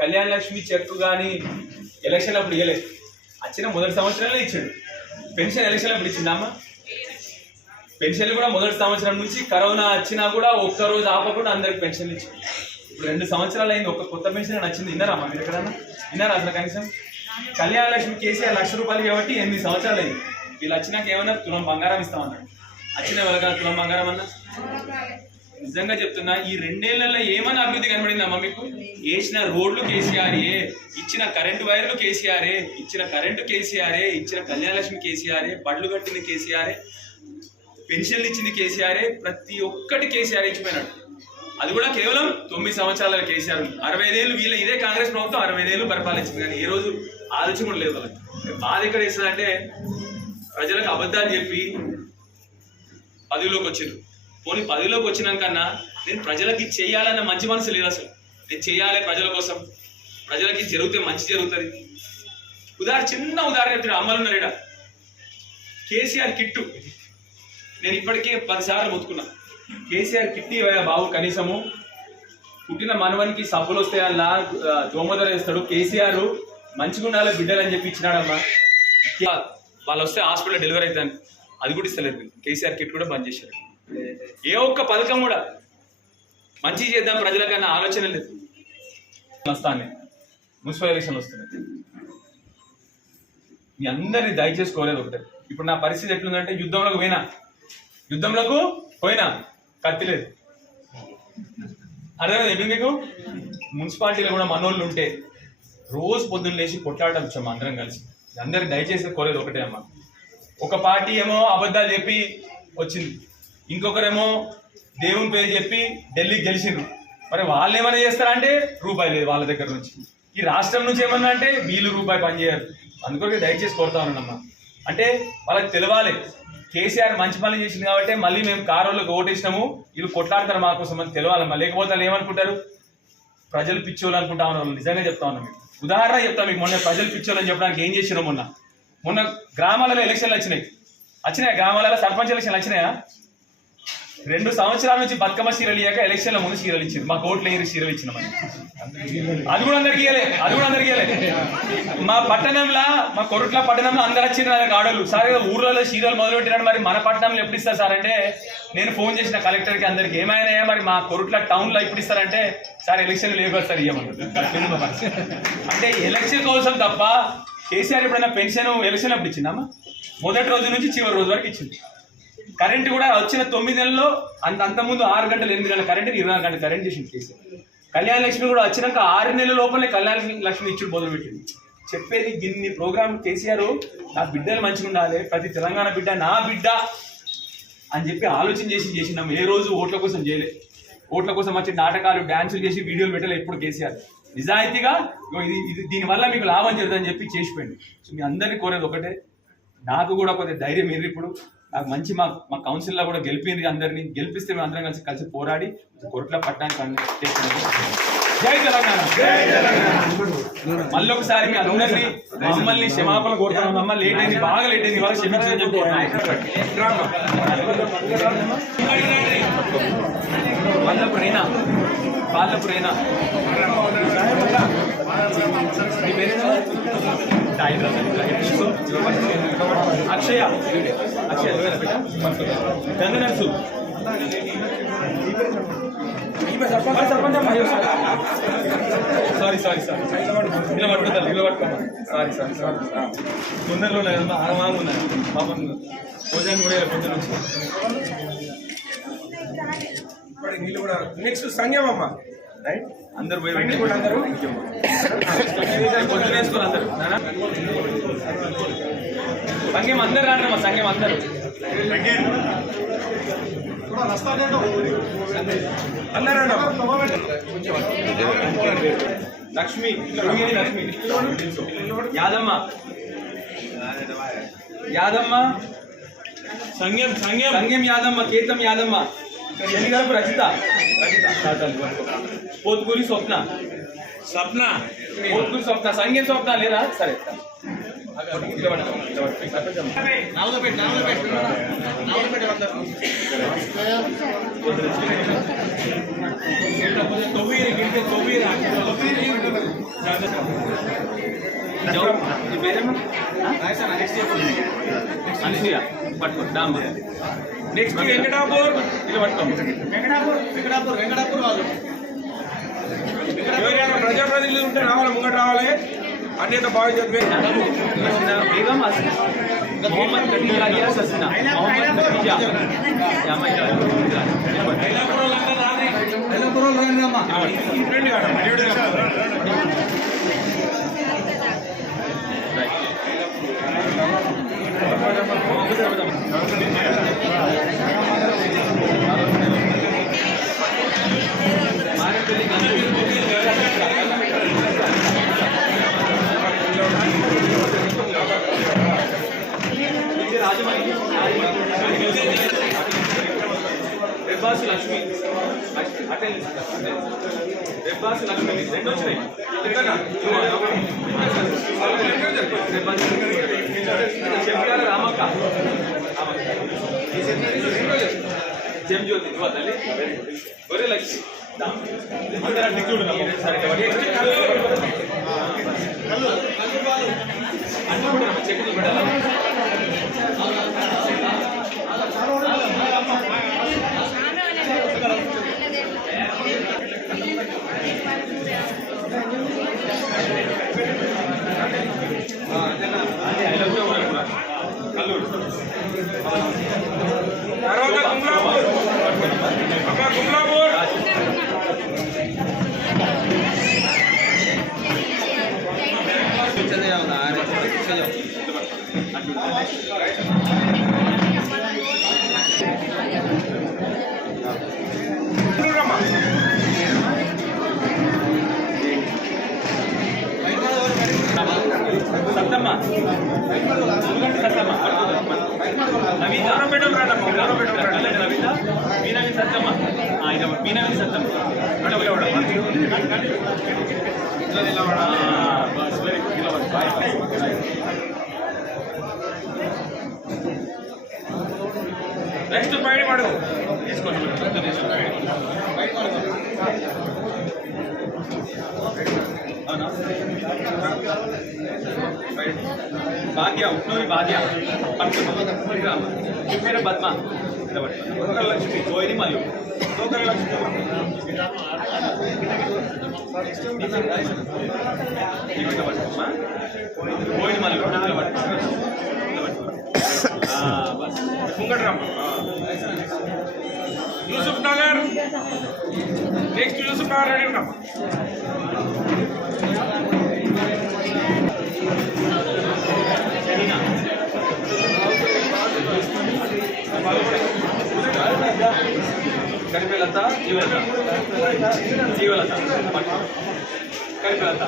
Kalyana Lakshmi check కానీ election అప్పుడు ఇవ్వలేదు, వచ్చిన మొదటి సంవత్సరంలో ఇచ్చాడు. పెన్షన్ ఎలక్షన్ అప్పుడు ఇచ్చిందమ్మా. పెన్షన్లు కూడా మొదటి సంవత్సరం నుంచి కరోనా వచ్చినా కూడా ఒక్కరోజు ఆపకుండా అందరికి పెన్షన్లు ఇచ్చింది. ఇప్పుడు 2 సంవత్సరాలు అయింది, ఒక కొత్త పెన్షన్ నచ్చింది. విన్నారమ్మా మీరు ఎక్కడన్నా? విన్నారా అసలు కనీసం? కళ్యాణ లక్ష్మి కేసీఆర్ ₹1,00,000 కాబట్టి 8 సంవత్సరాలు అయింది. వీళ్ళు వచ్చినాక ఏమన్నా తులం బంగారం ఇస్తామన్నాడు. వచ్చిన వాళ్ళకన్నా తులం బంగారం అన్నా? నిజంగా చెప్తున్నా, ఈ 2 ఏళ్లలో ఏమైనా అభివృద్ధి కనబడిందమ్మా మీకు? వేసిన రోడ్లు కేసీఆర్ఏ, ఇచ్చిన కరెంటు వైర్లు కేసీఆర్ఏ, ఇచ్చిన కరెంటు కేసీఆర్ఏ, ఇచ్చిన కళ్యాణ లక్ష్మి కేసీఆర్ఏ, బళ్ళు కట్టిన కేసీఆర్ఏ, పెన్షన్లు ఇచ్చింది కేసీఆర్ఏ, ప్రతి ఒక్కటి కేసీఆర్ ఇచ్చిపోయినాడు. అది కూడా కేవలం 9 సంవత్సరాల కేసీఆర్. 65 ఏళ్ళు వీళ్ళ ఇదే కాంగ్రెస్ ప్రభుత్వం 65 ఏళ్ళు పరిపాలించింది, కానీ ఏ రోజు ఆలోచన కూడా లేదు వాళ్ళకి. బాధ ఎక్కడ వేస్తుందంటే ప్రజలకు అబద్ధాలు చెప్పి పదవిలోకి వచ్చారు. పోనీ పదవిలోకి వచ్చినాకన్నా నేను ప్రజలకి చేయాలన్న మంచి మనసు లేదు అసలు. నేను చేయాలి ప్రజల కోసం, ప్రజలకి జరిగితే మంచి జరుగుతుంది. చిన్న ఉదాహరణ చెప్తాడు. అమ్మలు ఉన్నారు ఇక్కడ. కేసీఆర్ కిట్టు నేను ఇప్పటికే 10 సార్లు మొత్తుకున్నా. కేసీఆర్ కిట్టి బాబు, కనీసము పుట్టిన మనవనికి సబ్బులు వస్తాయల్లా దోమదర వేస్తాడు. కేసీఆర్ మంచిగా ఉండాలి బిడ్డలు అని చెప్పి ఇచ్చినాడమ్మా. వాళ్ళు వస్తే హాస్పిటల్ డెలివరీ అవుతాను, అది కూడా ఇస్తలేదు. కేసీఆర్ కిట్ కూడా బంద్ చేశారు. ఏ ఒక్క పథకం కూడా మంచి చేద్దాం ప్రజలకన్నా ఆలోచన లేదు. వస్తాను మున్సిపల్ ఎలక్షన్ వస్తున్నాయి. మీ అందరినీ దయచేసి కోరేది ఒకటే. ఇప్పుడు నా పరిస్థితి ఎట్లుందంటే యుద్ధంలోకి పోయినా కత్తి లేదు. అర్థమైంది ఎప్పుడు మీకు? మున్సిపాలిటీలో కూడా మనోళ్ళు ఉంటే రోజు పొద్దున్న లేచి కొట్లాడడం వచ్చాము అందరం కలిసి. అందరికి దయచేసి కోరేది ఒకటే అమ్మా. ఒక పార్టీ ఏమో అబద్ధాలు చెప్పి వచ్చింది, ఇంకొకరేమో దేవుని పేరు చెప్పి ఢిల్లీకి గెలిచిండ్రు. మరి వాళ్ళు ఏమైనా చేస్తారంటే రూపాయి లేదు వాళ్ళ దగ్గర నుంచి. ఈ రాష్ట్రం నుంచి ఏమన్నా అంటే వీళ్ళు రూపాయి పనిచేయరు. అందుకొరకే దయచేసి కోరుతా ఉన్నానమ్మా. అంటే వాళ్ళకి తెలవాలి కేసీఆర్ మంచి పనులు చేసింది కాబట్టి మళ్ళీ మేము కారోళ్ళకి ఓటేసినాము, వీళ్ళు కొట్లాడతారు మా కోసం అని తెలవాలమ్మా. లేకపోతే వాళ్ళు ఏమనుకుంటారు, ప్రజలు పిచ్చోళ్ళు అనుకుంటా ఉన్నారు. నిజంగా చెప్తా ఉన్నాం. మీకు ఉదాహరణ చెప్తాను. మీకు మొన్న ప్రజలు పిచ్చోళ్ళు అని చెప్పడానికి ఏం చేసినాం? మొన్న గ్రామాలలో ఎలక్షన్లు వచ్చినాయి. గ్రామాలలో సర్పంచ్ ఎలక్షన్లు వచ్చినాయా? 2 సంవత్సరాల నుంచి బతుకమ్మ సీరియల్ ఇయ్యాక ఎలక్షన్ల ముందు సీరియల్ ఇచ్చింది. మా కోట్లు ఏరి సీరియల్ ఇచ్చినామని అది కూడా అందరికి ఇవ్వలే. మా పట్టణంలో, మా కొరుట్ల పట్టణంలో అందరు వచ్చిన ఆడోళ్ళు సార్ ఊర్లలో సీరియల్ మొదలు పెట్టినాడు, మరి మన పట్టణంలో ఎప్పుడు ఇస్తారు సార్ అంటే నేను ఫోన్ చేసిన కలెక్టర్కి అందరికి ఏమైనా మరి మా కొరుట్ల టౌన్లో ఎప్పుడు ఇస్తారంటే సార్ ఎలక్షన్లు లేవు సార్ ఇవ్వమన్నారు. అంటే ఎలక్షన్ కోసం తప్ప కేసీఆర్ ఎప్పుడైనా పెన్షన్ ఎలక్షన్ అప్పుడు ఇచ్చిందమ్మా? మొదటి రోజు నుంచి చివరి రోజు వరకు ఇచ్చింది. కరెంటు కూడా వచ్చిన 9 నెలల్లో అంతకుముందు 6 గంటలు 8 గంటల కరెంటుకి 24 గంటల కరెంట్ చేసింది కేసీఆర్. కళ్యాణ లక్ష్మి కూడా వచ్చినాక 6 నెలల లోపలే కళ్యాణ లక్ష్మి ఇచ్చుడు మొదలుపెట్టింది. చెప్పేది దీన్ని ప్రోగ్రామ్ కేసీఆర్ నా బిడ్డలు మంచిగా ఉండాలి, ప్రతి తెలంగాణ బిడ్డ నా బిడ్డ అని చెప్పి ఆలోచన చేసినాం. ఏ రోజు ఓట్ల కోసం చేయలే. ఓట్ల కోసం వచ్చి నాటకాలు డ్యాన్సులు చేసి వీడియోలు పెట్టలే ఎప్పుడు కేసీఆర్. నిజాయితీగా ఇది దీనివల్ల మీకు లాభం జరుగుతుందని చెప్పి చేసిపోయింది. సో మీ అందరినీ కోరేది ఒకటే, నాకు కూడా కొద్దిగా ధైర్యం మీరు ఇప్పుడు నాకు మంచి మా కౌన్సిల్లో కూడా గెలిపింది. అందరినీ గెలిపిస్తే మేము అందరం కలిసి పోరాడి కొరట్ల పట్టడానికి జై తెలంగాణ. మళ్ళీ ఒకసారి మీ అందరినీ మమ్మల్ని క్షమాపణ కోరుతున్నాం. లేట్ అయింది, బాగా లేట్ అయింది, ఇవాళ క్షమించని చెప్పి వాళ్ళపురేనా అక్షయ గంగనర్సు సారీ ఇలా పట్టుకోవాలి. సారీ తొందరలో ఆరమాగా ఉన్నాయి పాపం. భోజనం కూడా పొద్దు నుంచి వీళ్ళు కూడా నెక్స్ట్ సంగమమ్మ రైట్. అందరు పోయి అందరూ పొద్దున వేసుకోవాలి. అందరూ సంగం అందరు రాండమ్మా, సంగం అందరూ లక్ష్మి యాదమ్మ సంగం యాదమ్మ, కేతం యాదమ్మ, శనిగరపు రజిత, పోతుకూరి స్వప్న, పోతుకూరి స్వప్న, సంగం స్వప్న లేదా? సరే అనసూయ పట్టుకో దామ్మ. నెక్స్ట్ వెంకటాపూర్ ఇది పట్టుకో. వెంకటాపూర్ వాళ్ళు ఎవరైనా ప్రజాప్రతినిధులు ఉంటే రావాలి, ముంగట రావాలి. అన్యత భావించదు. బేగం మొహమ్మద్ ఖదీజా అలియాస్ హసీనా మొహమ్మద్ ఖదీజా రెబ్బాసు లక్ష్మి రెబ్బాసు లక్ష్మి రెండు వచ్చినాయి. చెంపియాల రామక్క చెంజ్యోతి తల్లి గొర్రె లక్ష్మి అన్ని కూడా చెక్ పెట్టాలి. సత్తమ్మ నవీత మీనవి సత్తమ్మ మీనవి సత్తమ్మ నెక్స్ట్ పైన పడు తీసుకోండి. భాగ్య ఉట్నూరి భాగ్య పేరు పద్మ లక్ష్మి గోయిని మరియు లక్ష్మి గోయిని మల్లు ముంగట్రామ్ యూసుఫ్ నగర్. నెక్స్ట్ యూసుఫ్ నగర్ రెడీ ఉన్నాం. కరిపేలత జీవలత జీవలత కరిపేలత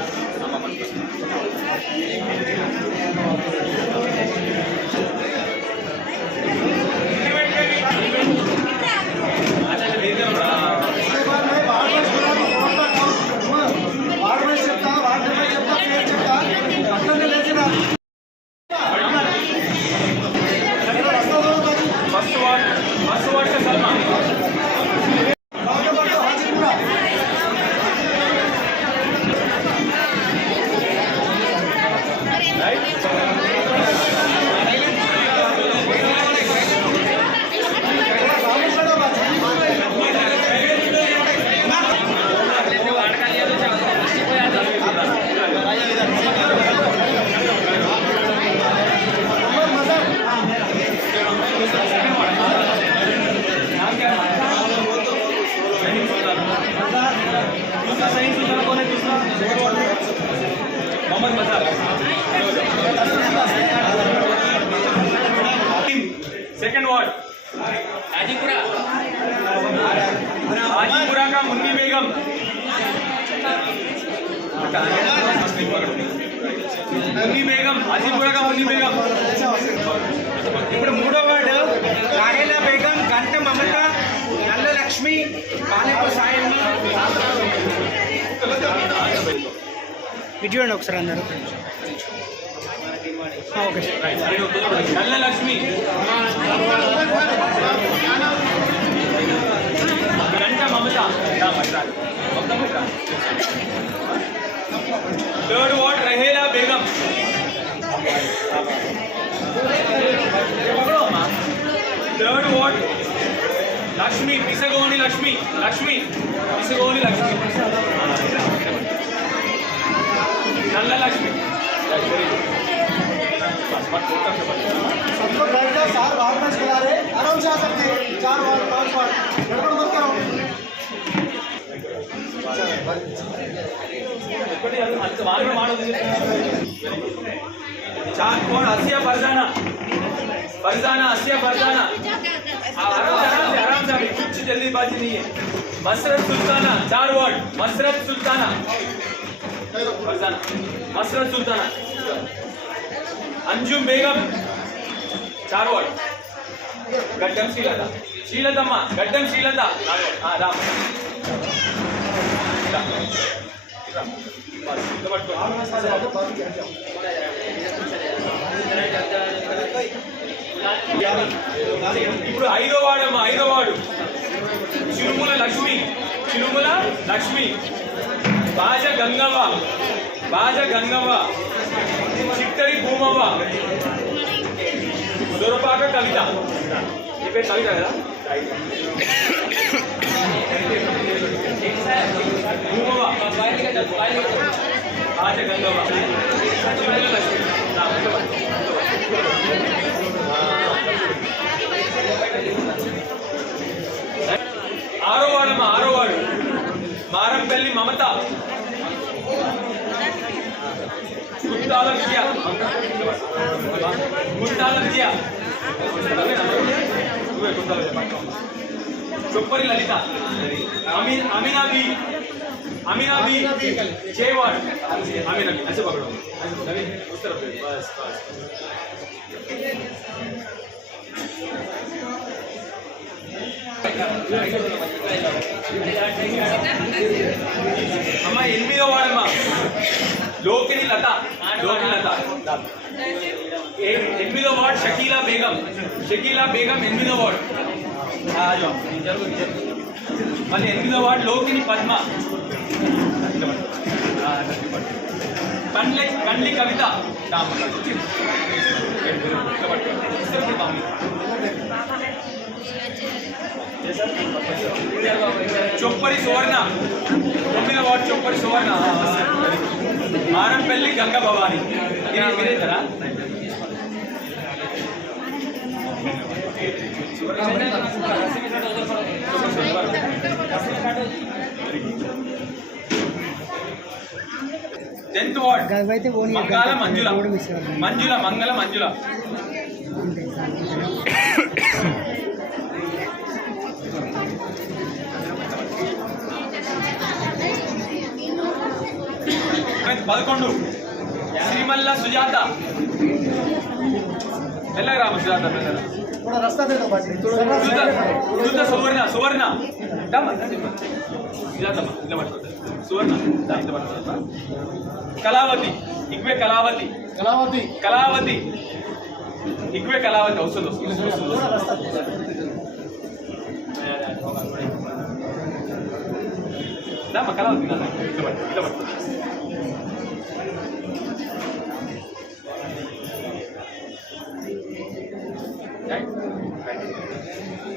सेकंड वार्ड हाजीपुरा का मुन्नी बेगम हाजीपुरा का मुन्नी बेगम ఇప్పుడు మూడో వార్డు రాగేలా బేగం గంట మమత నల్ల లక్ష్మి పాలెపు సాయమ్మ ఇటు చూడండి ఒకసారి అందరూ. ఓకే నల్ల లక్ష్మి గంట మమత थर्ड वार्ड रहेला बेगम थर्ड वार्ड लक्ष्मी पिसगोनी लक्ष्मी नल्ला लक्ष्मी सबको बैठ जाओ, 4 बार में खिला रहे, आराम से आ सकते हैं। 4 बार 5 बार गड़बड़ मत करो। चार कौन आसिया फरजाना आसिया फरजाना आराम से अभी कुछ जल्दीबाजी नहीं है। मसरत सुल्ताना 4 वार्ड मसरत सुल्ताना फरजाना मसरत सुल्ताना अंजुम बेगम 4 वार्ड गड्डम శ్రీలతమ్మ గడ్డం శ్రీలత రామ్ ఇప్పుడు ఐదో వాడు చిరుముల లక్ష్మి బాజ గంగవ్వ చిట్టడి భూమవ్వ దొరపాక కవిత ఈ పేరు కవిత కదా భూమవ్వ బాజ గంగవ్వ చిరుముల లక్ష్మి ఆరో వాడు మారంపల్లి మమత గుంటాల విజయ చొప్పరి లలిత అమీనాబీ జయవాడ్ అమీనాబీ ऐसे पकड़ो उस तरफ बस అమ్మ 8వ వాడమ్మ లోకిని లత 8వ వార్డ్ షకీలా బేగం 8వ వార్డ్ మళ్ళీ 8వ వార్డ్ లోకిని పద్మ కండ్లి కవిత చొప్పరి సువర్ణ 9వ వార్డ్ చొప్పరి సువర్ణ మారంపల్లి గంగ భవాని మీరేతారా టెన్త్ వార్డ్ మంగళ మంజుల 11 శ్రీమల్ల సుజాత మెల్లగా రామ సుజాత మెల్లగా थोड़ा रास्ता दे दो बाजी సుజాత సువర్ణ సువర్ణ కళావతి ఇక్వే కళావతి వస్తుంది కళావతి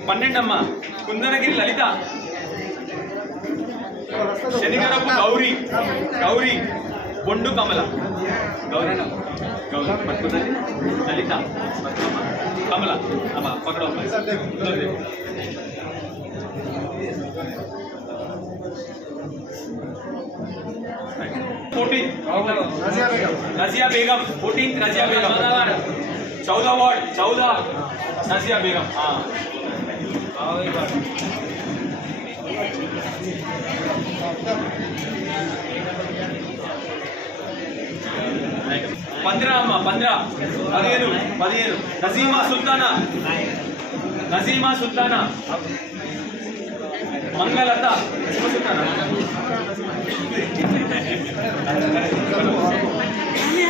పన్నెండమ్మ కుందనగిరి లలిత శనిగరపు గౌరీ బొండు కమల గౌరీ పట్టుకున్నది లలిత కమల అమ్మ పక్కన 14 रजिया बेगम 14 रजिया बेगम 14 वार्ड 14 रजिया बेगम हाँ 15 नजीमा सुल्ताना मंगलता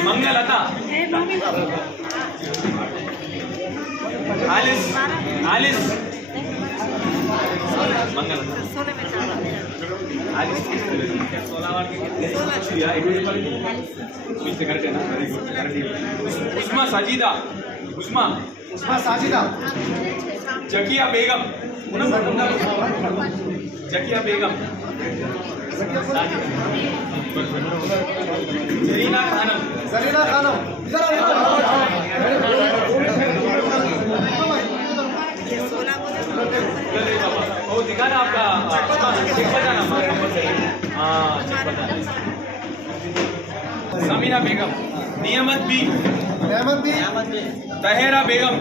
मंगलता आलिस मंगल करेक्ट है ना very good correct Usma Sajida Usma Usma Sajida Zakia Begum Zakia Begum Zarina Khanam Zarina Khanam इधर वो दिखा ना आपका चेक बताना हाँ चेक बताना समीना बेगम नियमत बी तहेरा बेगम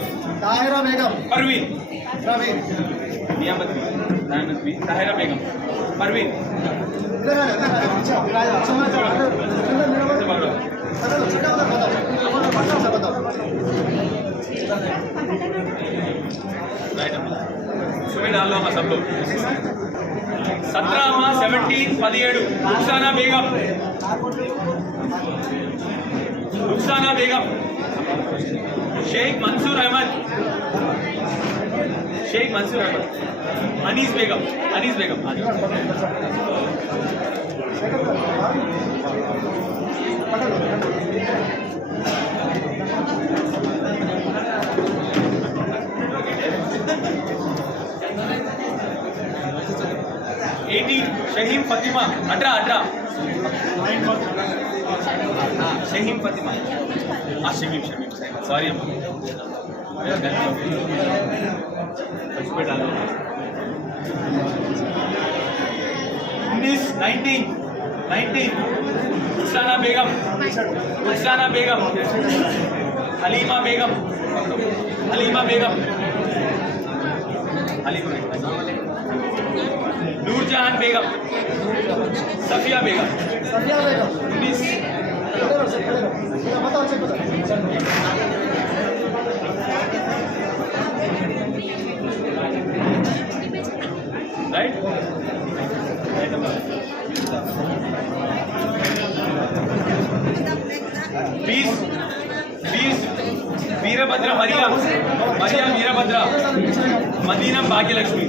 परवीन नियमत बी तहेरा बेगम परवीन सुबह डाल लो सब लोग 17 17 17 रुखसाना बेगम शेख मंसूर अहमद अनीस बेगम शहीम फतिमा 18 शहीम फतिमा शमीम सॉरी डालो 19 रुखसाना बेगम हलीमा बेगम नूरजहान बेगम सफिया बेगम 19 बताओ चेक बताओ राइट बीस वीरभद्र मरिया वीरभद्र मदीना भाग्यलक्ष्मी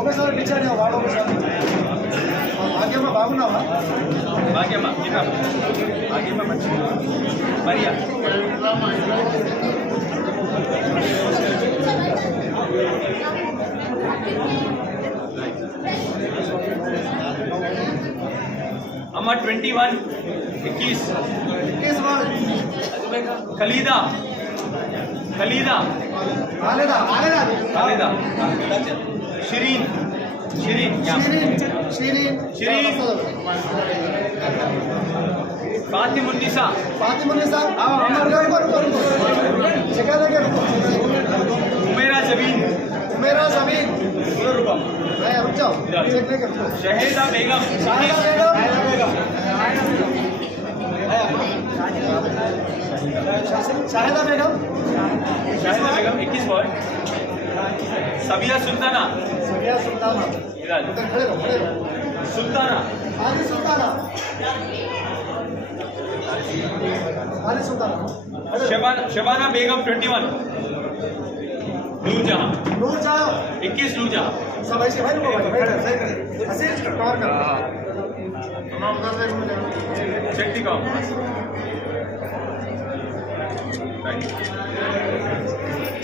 ఒకసారి పిచ్చాడు వాడు ఒకసారి భాగ్యమ్మ బాగున్నావా భాగ్యమ్మ మంచి మరియా अम्मा 21 खलीदा शिरीन फातिमुन्निसा उमेरा जबीन रुक जाओ शहेदा बेगम शाहिदा बेगम 21 पॉइंट सबिया सुल्ताना शबाना बेगम 21 नूरजहां 21 नूरजहां सब ऐसे भाई रुको कवर कर चेक दिखाओ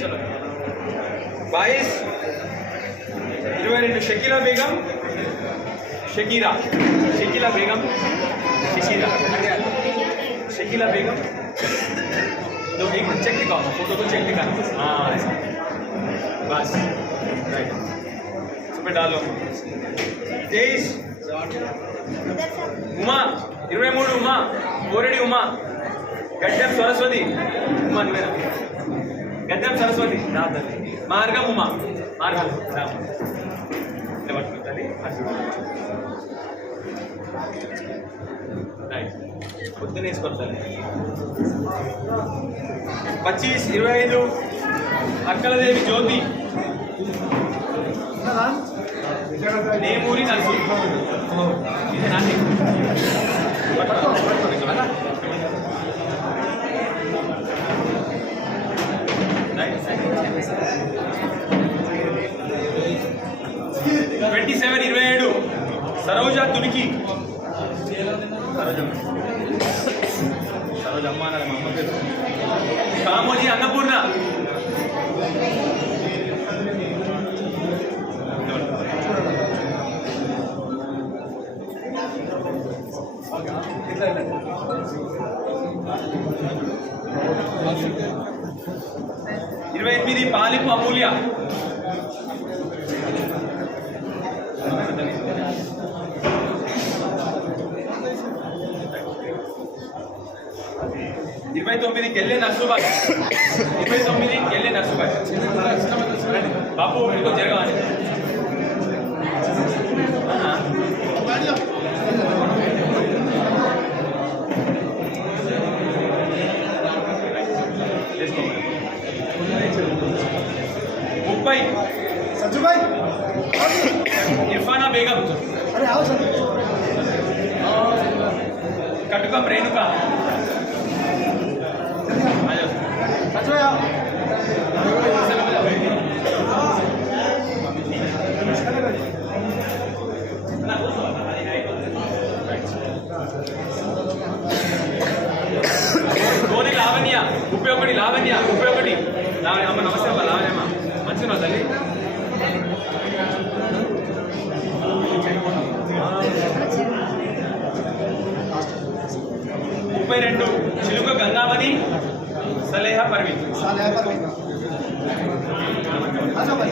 चलो 22 22 शकीला बेगम शकीला बेगम दो एक मिनट चेक दिखाओ फोटो को चेक दिखाना हाँ ऐसा बस राइट सुबह डालो 23 उमा 23 उमा बोरेडी उमा गड्डम सरस्वती उमा नुवेना गड्डम सरस्वती मार्गम उमा मार्गम పొద్దున వేసుకొస్తాను 25 25 అక్కలదేవి జ్యోతి నేమూరి నలుసు ఇది నాటి సరోజమ్మ అనాలి మా అమ్మ పేరు. కామోజీ అన్నపూర్ణ. ఇరవై 28 పాలిపు అమూల్య. ఇరవై 29 కెళ్ళే నర్సుబాయ్. 29 కెళ్ళే నర్సుబాయ్. బాబు ఇంకో జరగాలి. मुंबई संजू भाई इरफाना बेगम. अरे आओ संजू कटकम रेणुका. संजू भाई आओ धोनी लावण्य 31 लावण्य 31 అమ్మ నమస్తే అమ్మ లావణ్యమ్మ మంచిగా తల్లి. ముప్పై 32 చిలుక గంగావని సలేహా పర్వీన్. साले पर आ जाओ भाई